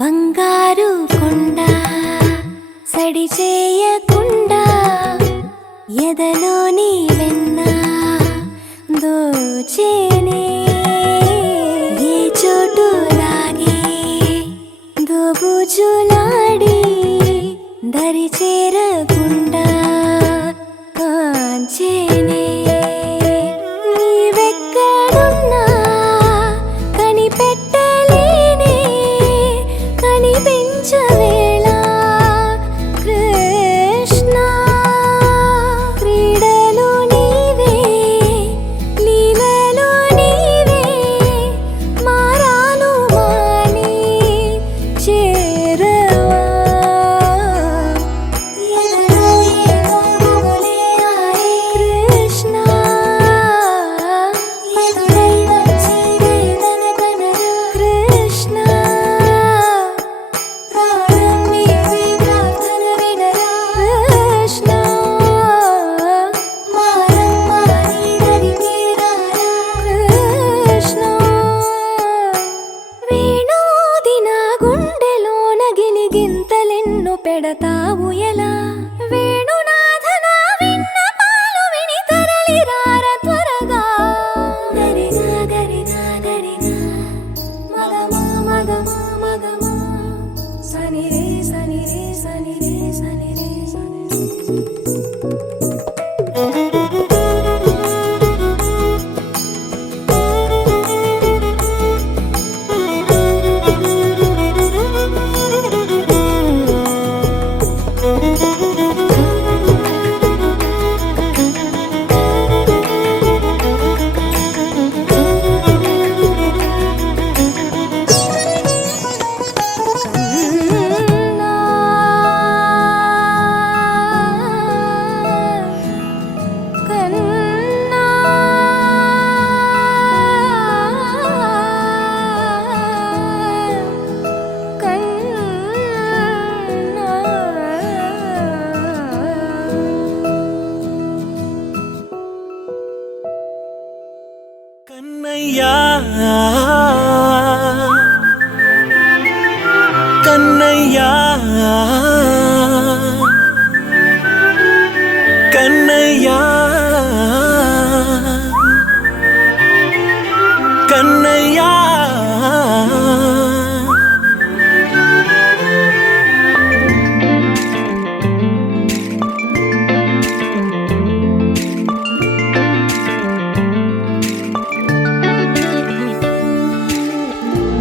బంగారు కొండ సడి చేయకుండా ఎదలోని వెన్న దోచేనే ఏ చోటు లాగే దోబుజులాడి దరి చేరకుండా కాంచేనే నీవెక్కడున్నా కనిపెట్టలేనే కనిపించవేళ కృష్ణ క్రీడలు నీవే లీలలు నీవే మారాను మాని చేరవా ఎదలో ఏమో గుబులే ఆడే కృష్ణ ఎదురై వచ్చి వేదన కనరా కృష్ణ ప్రాణం నీవే ప్రార్థన వినరా కృష్ణ మారం మాని నడిపే రారా కృష్ణ వేణోది నా గుండెలోన గిలిగింతలెన్నో పెడతావు ఎలా వేణునాథ నా విన్నపాలు విని తరలి రార త్వరగా గరిగా గరిగా గరిగా మగమా మగమా మగమా సని రే సని రే సని రే సని రే సని కన్నా కన్నయ్యా కన్నయ్యా కన్నయ్యా కన్నయ్యా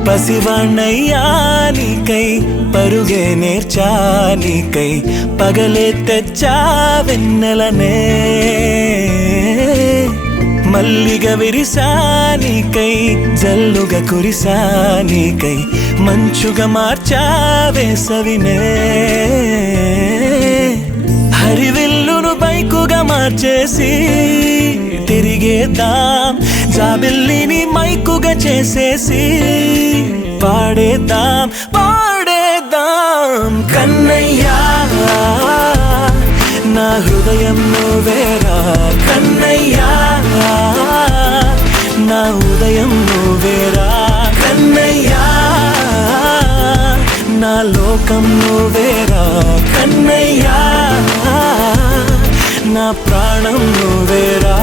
పసివాణ్ణయ్యా నీకై పరుగే నేర్చా నీకై పగలే తెచ్చా వెన్నెలనే మల్లిగ విరిసా నీకై జల్లుగా కురిసా నీకై మంచుగా మార్చా వేసవినే హరివిల్లును బైకుగా మార్చేసి తిరిగేద్దాం జాబిల్లిని మైకుగా చేసేసి పాడేద్దాం పాడేద్దాం కన్నయ్యా నా హృదయం నువ్వేరా కన్నయ్యా నా ఉదయం నువ్వేరా కన్నయ్యా నా లోకం నువ్వేరా కన్నయ్యా నా ప్రాణం నువ్వేరా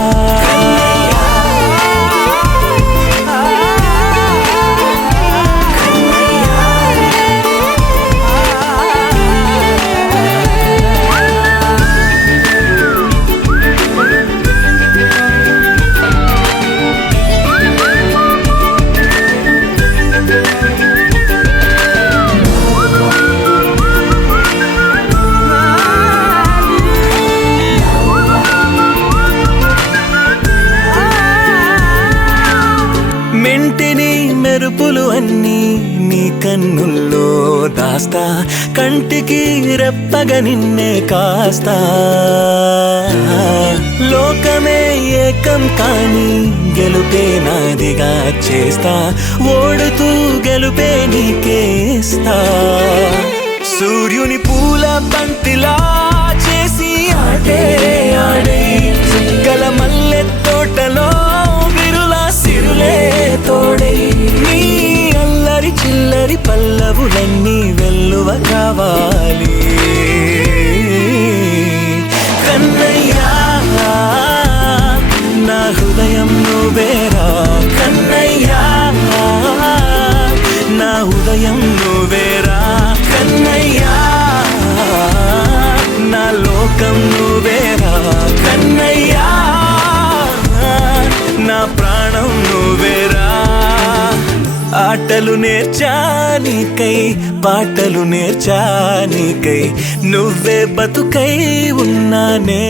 మెంటిని మెరుపులు అన్నీ నీ కన్నుల్లో దాస్తా కంటికి రెప్పగా నిన్నే కాస్తా లోకమే ఏకం కాని గెలుపే నాదిగా చేస్తా ఓడుతూ గెలుపే నీకేస్తా సూర్యుని పూల బంతిలా చేసి ఆటే ఆడే చుక్కల మల్లె తోటలో విరులా సిరులే తోడే నీ అల్లరి చిల్లరి పల్లవులన్నీ లోకం నువ్వేరా కన్నయ్యా, నా ప్రాణం నువ్వేరా. ఆటలు నేర్చానికై పాటలు నేర్చానికై నువ్వే బతుకై ఉన్నానే.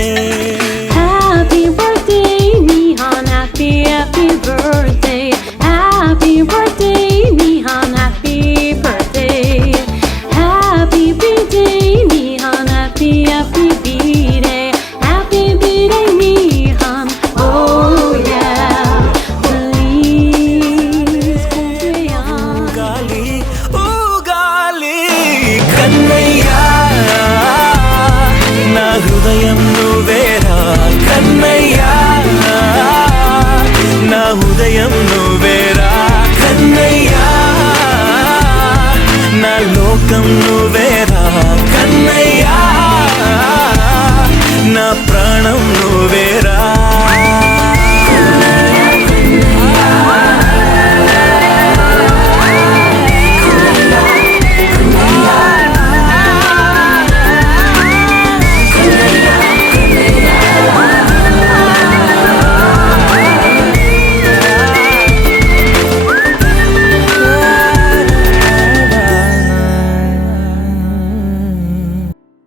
Happy birthday Nihan, happy happy birthday. Happy birthday Nihan, happy birthday. Happy birthday Nihan, happy happy birthday. Happy birthday Nihan, oh yeah. Feliz cumpleaños. గాలి ఓ గాలి కన్నయ్యా, నా హృదయం నువ్వేరా కన్నయ్యా, నా హృదయం నువ్వేరా కన్నయ్యా, నా లోకం నువ్వేరా కన్నయ్యా, నా ప్రాణం నువ్వేరా.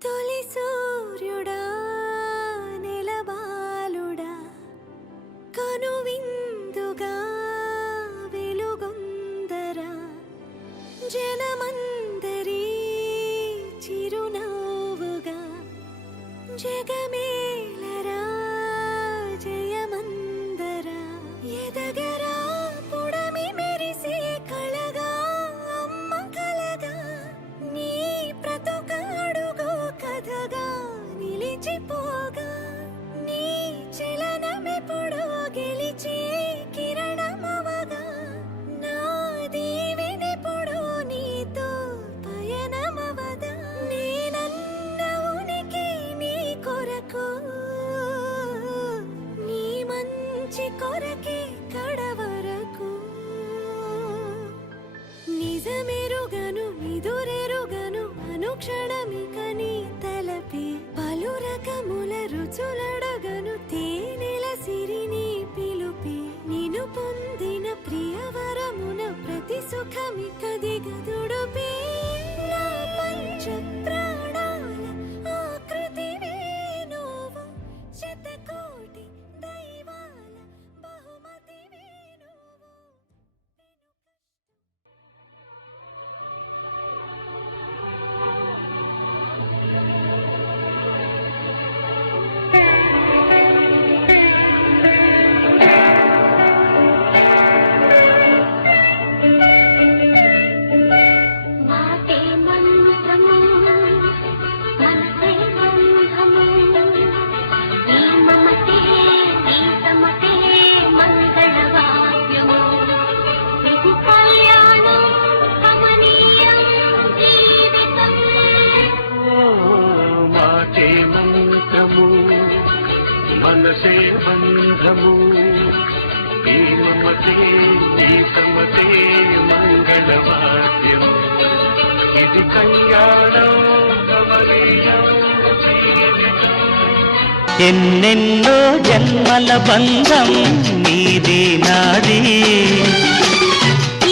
తొలి సూర్యుడా నిలబాలుడా కనువిందుగా వెలుగొందరా, జనమందరి చిరునవ్వుగా జగమేలరా జయమందరా. ఎదగరా పుడమి మెరిసే కళగా అమ్మ కలగా, నీ బ్రతుకాడుగో కథగా నిలిచిపోగా, నీ చలనమెప్పుడో గెలిచే కిరణమవగా, నా దీవెనెప్పుడో నీతో పయనమవదా. నేనన్న ఉనికి నీ కొరకు, నీ మంచి కొరకే కడవరకు. నిజమెరుగను నిదురెరుగను అనుక్షణమిక నీ తలపి, పలు రకముల రుచులడగను తేనెల సిరి నీ పిలుపి. నిను పొందిన ప్రియవరమున ప్రతి సుఖమిక దిగదుడుపి, నా పంచ ప్రాణాల ఆకృతివే నువ్వు, శతకోటి దైవాల బహుమతివే నువ్వు. మాటే మంత్రము మనసే బంధము, ఈ మమతే ఈ సమతే మంగళవాద్యము. ఇది కళ్యాణం కమనీయం జీవితం. మాటే మంత్రము మనసే బంధము, ఈ మమతే ఈ సమతే మంగళవాద్యం. ఇది కళ్యాణం కమనీయం జీవితం. ఎన్నెన్నో జన్మల బంధం నీది నాది,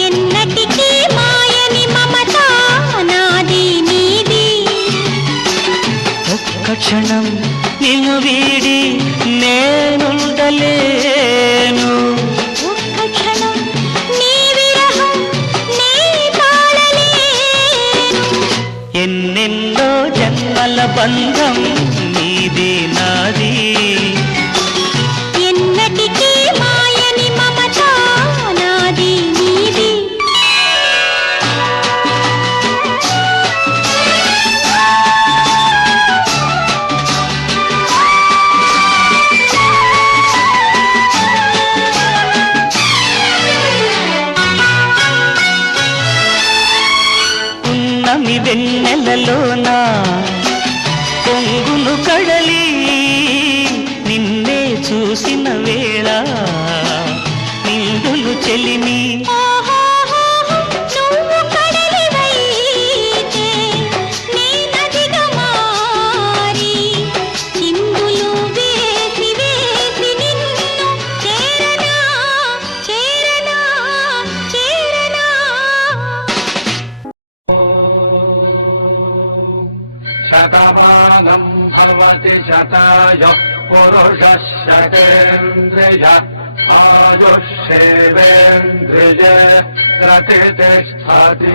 ఎన్నటికీ మాయని మమత నాది నీది. ఒక్క క్షణం నిన్ను వీడి నేనుండలేను. ఒక్క క్షణం నీ విరహం నీ తాళలేను. ఎన్నెన్నో జన్మల బంధం నీది నాది, ఎన్నటికీ మాయని మమత నాది నీది. ఉన్నమి వెన్నెలలోనా పొంగును కడలి, నిన్నే చూసిన వేళ నిండులు చెలిమి. నువ్వు కడలివైతే నీ నదిగా మారి, शतमानं भवति शताय पुरुषः शतेन्द्रिय आयुष्येवेन्द्रिय प्रतिष्ठति